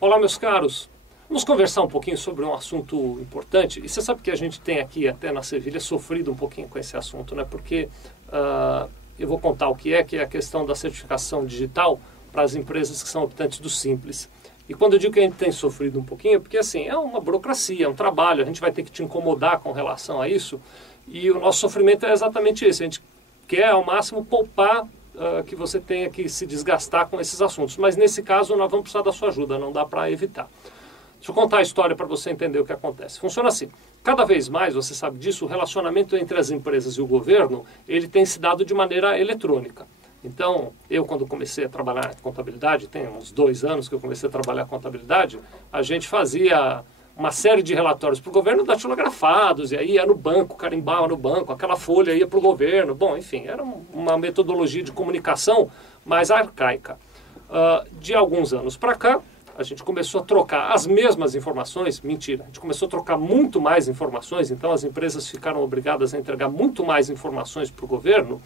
Olá, meus caros. Vamos conversar um pouquinho sobre um assunto importante. E você sabe que a gente tem aqui, até na Sevilha, sofrido um pouquinho com esse assunto, né? Porque eu vou contar o que é a questão da certificação digital para as empresas que são optantes do Simples. E quando eu digo que a gente tem sofrido um pouquinho, é porque assim, é uma burocracia, é um trabalho, a gente vai ter que te incomodar com relação a isso. E o nosso sofrimento é exatamente esse. A gente quer, ao máximo, poupar que você tenha que se desgastar com esses assuntos. Mas, nesse caso, nós vamos precisar da sua ajuda, não dá para evitar. Deixa eu contar a história para você entender o que acontece. Funciona assim. Cada vez mais, você sabe disso, o relacionamento entre as empresas e o governo, ele tem se dado de maneira eletrônica. Então, eu quando comecei a trabalhar em contabilidade, tem uns 2 anos que eu comecei a trabalhar em contabilidade, a gente fazia uma série de relatórios para o governo datilografados, e aí ia no banco, carimbava no banco, aquela folha ia para o governo. Bom, enfim, era uma metodologia de comunicação mais arcaica. De alguns anos para cá, a gente começou a trocar as mesmas informações, mentira, a gente começou a trocar muito mais informações, então as empresas ficaram obrigadas a entregar muito mais informações para o governo,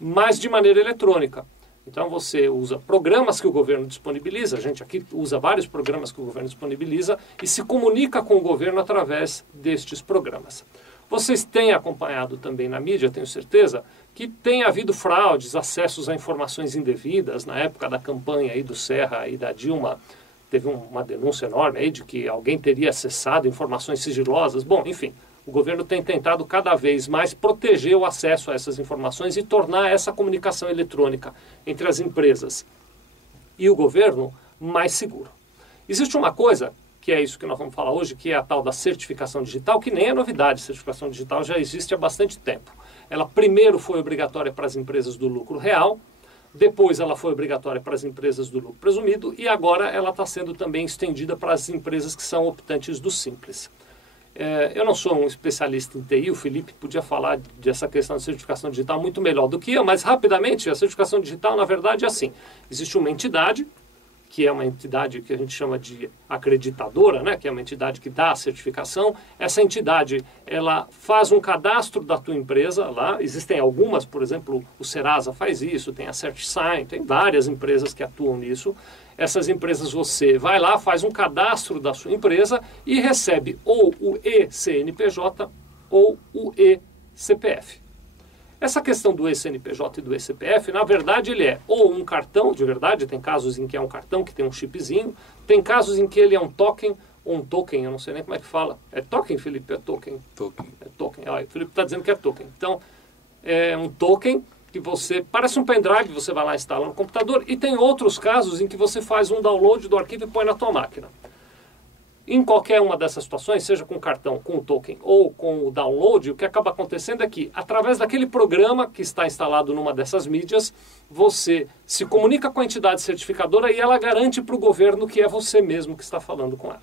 mas de maneira eletrônica. Então você usa programas que o governo disponibiliza, a gente aqui usa vários programas que o governo disponibiliza e se comunica com o governo através destes programas. Vocês têm acompanhado também na mídia, tenho certeza, que tem havido fraudes, acessos a informações indevidas. Na época da campanha aí do Serra e da Dilma, teve uma denúncia enorme aí de que alguém teria acessado informações sigilosas. Bom, enfim, o governo tem tentado cada vez mais proteger o acesso a essas informações e tornar essa comunicação eletrônica entre as empresas e o governo mais seguro. Existe uma coisa, que é isso que nós vamos falar hoje, que é a tal da certificação digital, que nem é novidade. Certificação digital já existe há bastante tempo. Ela primeiro foi obrigatória para as empresas do lucro real, depois ela foi obrigatória para as empresas do lucro presumido e agora ela está sendo também estendida para as empresas que são optantes do Simples. Eu não sou um especialista em TI, o Felipe podia falar dessa questão de certificação digital muito melhor do que eu, mas rapidamente, a certificação digital, na verdade, é assim. Existe uma entidade, que é uma entidade que a gente chama de acreditadora, né, que é uma entidade que dá a certificação. Essa entidade, ela faz um cadastro da tua empresa lá. Existem algumas, por exemplo, o Serasa faz isso, tem a CertSign, tem várias empresas que atuam nisso. Essas empresas você vai lá, faz um cadastro da sua empresa e recebe ou o eCNPJ ou o eCPF. Essa questão do eCNPJ e do eCPF, na verdade, ele é ou um cartão, de verdade, tem casos em que é um cartão que tem um chipzinho, tem casos em que ele é um token, ou um token, eu não sei nem como é que fala. É token, Felipe? É token? Token. É token. Ah, o Felipe está dizendo que é token. Então, é um token que você, parece um pendrive, você vai lá e instala no computador, e tem outros casos em que você faz um download do arquivo e põe na tua máquina. Em qualquer uma dessas situações, seja com o cartão, com o token ou com o download, o que acaba acontecendo é que, através daquele programa que está instalado numa dessas mídias, você se comunica com a entidade certificadora e ela garante para o governo que é você mesmo que está falando com ela.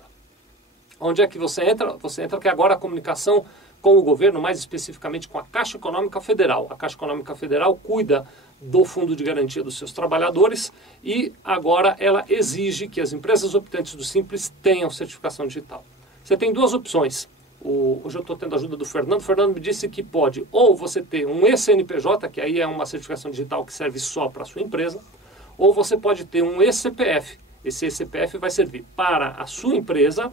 Onde é que você entra? Você entra que agora a comunicação com o governo, mais especificamente com a Caixa Econômica Federal. A Caixa Econômica Federal cuida do Fundo de Garantia dos seus trabalhadores e agora ela exige que as empresas optantes do Simples tenham certificação digital. Você tem 2 opções. Hoje eu estou tendo a ajuda do Fernando. O Fernando me disse que pode ou você ter um eCNPJ, que aí é uma certificação digital que serve só para a sua empresa, ou você pode ter um eCPF. Esse eCPF vai servir para a sua empresa,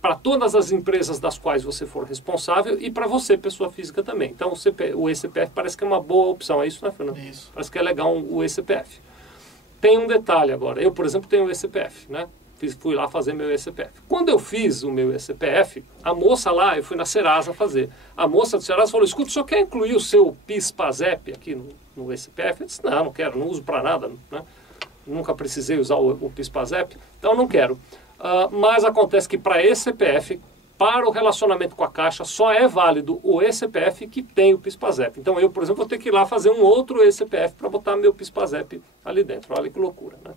para todas as empresas das quais você for responsável e para você, pessoa física também. Então, o eCPF parece que é uma boa opção. É isso, né, Fernando? Isso. Parece que é legal o eCPF. Tem um detalhe agora. Eu, por exemplo, tenho o eCPF, né? Fui lá fazer meu eCPF. Quando eu fiz o meu eCPF, a moça lá, eu fui na Serasa fazer. A moça do Serasa falou, escuta, o senhor quer incluir o seu PIS/PASEP aqui no eCPF? Eu disse, não quero, não uso para nada, né? Nunca precisei usar o PIS/PASEP, então não quero. Mas acontece que para eCPF, para o relacionamento com a Caixa, só é válido o eCPF que tem o PIS/PASEP. Então eu, por exemplo, vou ter que ir lá fazer um outro eCPF para botar meu PIS/PASEP ali dentro. Olha que loucura, né?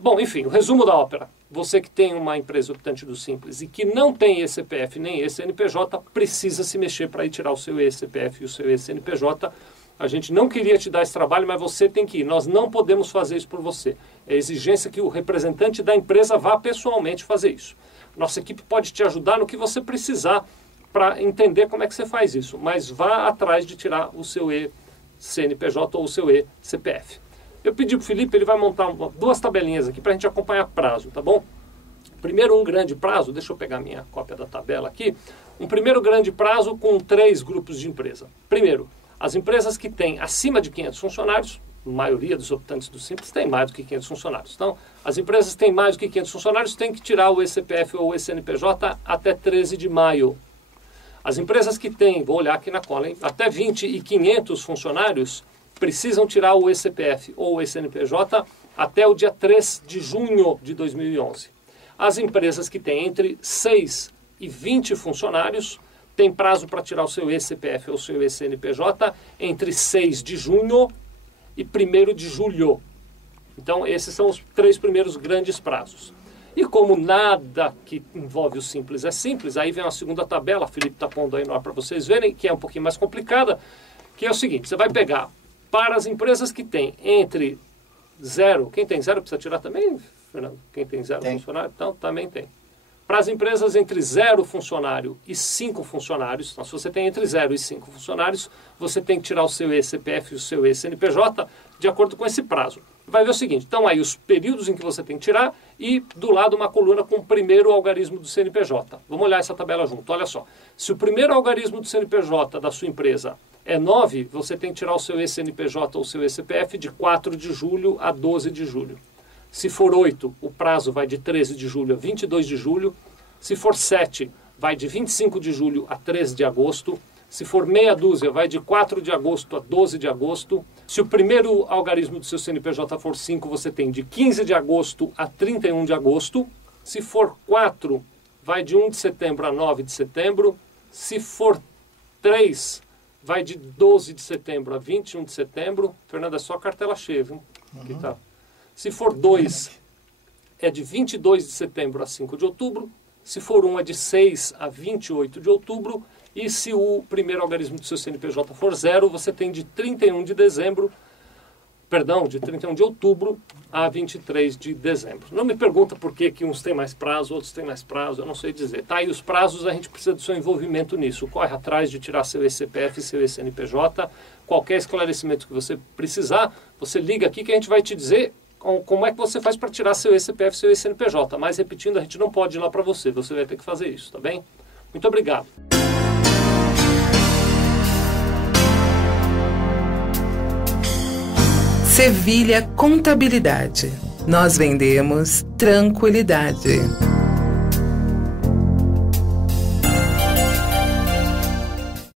Bom, enfim, o resumo da ópera. Você que tem uma empresa optante do Simples e que não tem eCPF nem eCNPJ, precisa se mexer para ir tirar o seu eCPF e o seu eCNPJ. A gente não queria te dar esse trabalho, mas você tem que ir. Nós não podemos fazer isso por você. É exigência que o representante da empresa vá pessoalmente fazer isso. Nossa equipe pode te ajudar no que você precisar para entender como é que você faz isso. Mas vá atrás de tirar o seu eCNPJ ou o seu eCPF. Eu pedi para o Felipe, ele vai montar 2 tabelinhas aqui para a gente acompanhar prazo, tá bom? Primeiro, um grande prazo, deixa eu pegar minha cópia da tabela aqui, um primeiro grande prazo com 3 grupos de empresa. Primeiro, as empresas que têm acima de 500 funcionários, a maioria dos optantes do Simples tem mais do que 500 funcionários. Então, as empresas que têm mais do que 500 funcionários têm que tirar o eCPF ou o eCNPJ até 13 de maio. As empresas que têm, vou olhar aqui na cola, hein, até 20 e 500 funcionários precisam tirar o eCPF ou o eCNPJ até o dia 3 de junho de 2011. As empresas que têm entre 6 e 20 funcionários têm prazo para tirar o seu eCPF ou o seu eCNPJ entre 6 de junho e 1º de julho. Então, esses são os 3 primeiros grandes prazos. E como nada que envolve o Simples é simples, aí vem a segunda tabela, a Felipe está pondo aí no ar para vocês verem, que é um pouquinho mais complicada, que é o seguinte, você vai pegar para as empresas que têm entre 0, quem tem 0 precisa tirar também, Fernando? Quem tem 0 funcionário? Então, também tem. Para as empresas entre 0 funcionário e 5 funcionários, então, se você tem entre 0 e 5 funcionários, você tem que tirar o seu eCPF e o seu eCNPJ de acordo com esse prazo. Vai ver o seguinte, então aí os períodos em que você tem que tirar e do lado uma coluna com o primeiro algarismo do CNPJ. Vamos olhar essa tabela junto, olha só. Se o primeiro algarismo do CNPJ da sua empresa é 9, você tem que tirar o seu eCNPJ ou o seu eCPF de 4 de julho a 12 de julho. Se for 8, o prazo vai de 13 de julho a 22 de julho. Se for 7, vai de 25 de julho a 13 de agosto. Se for meia dúzia, vai de 4 de agosto a 12 de agosto. Se o primeiro algarismo do seu CNPJ for 5, você tem de 15 de agosto a 31 de agosto. Se for 4, vai de 1 de setembro a 9 de setembro. Se for 3, vai de 12 de setembro a 21 de setembro. Fernanda, é só cartela cheia, viu? Aqui tá. Se for 2, é de 22 de setembro a 5 de outubro. Se for 1, é de 6 a 28 de outubro. E se o primeiro algarismo do seu CNPJ for 0, você tem de 31 de outubro a 23 de dezembro. Não me pergunta por que uns têm mais prazo, outros têm mais prazo, eu não sei dizer. Tá? E os prazos, a gente precisa do seu envolvimento nisso. Corre atrás de tirar seu eCPF e seu eCNPJ. Qualquer esclarecimento que você precisar, você liga aqui que a gente vai te dizer como é que você faz para tirar seu eCPF e seu eCNPJ. Mas repetindo, a gente não pode ir lá para você. Você vai ter que fazer isso, tá bem? Muito obrigado. Sevilha Contabilidade. Nós vendemos tranquilidade.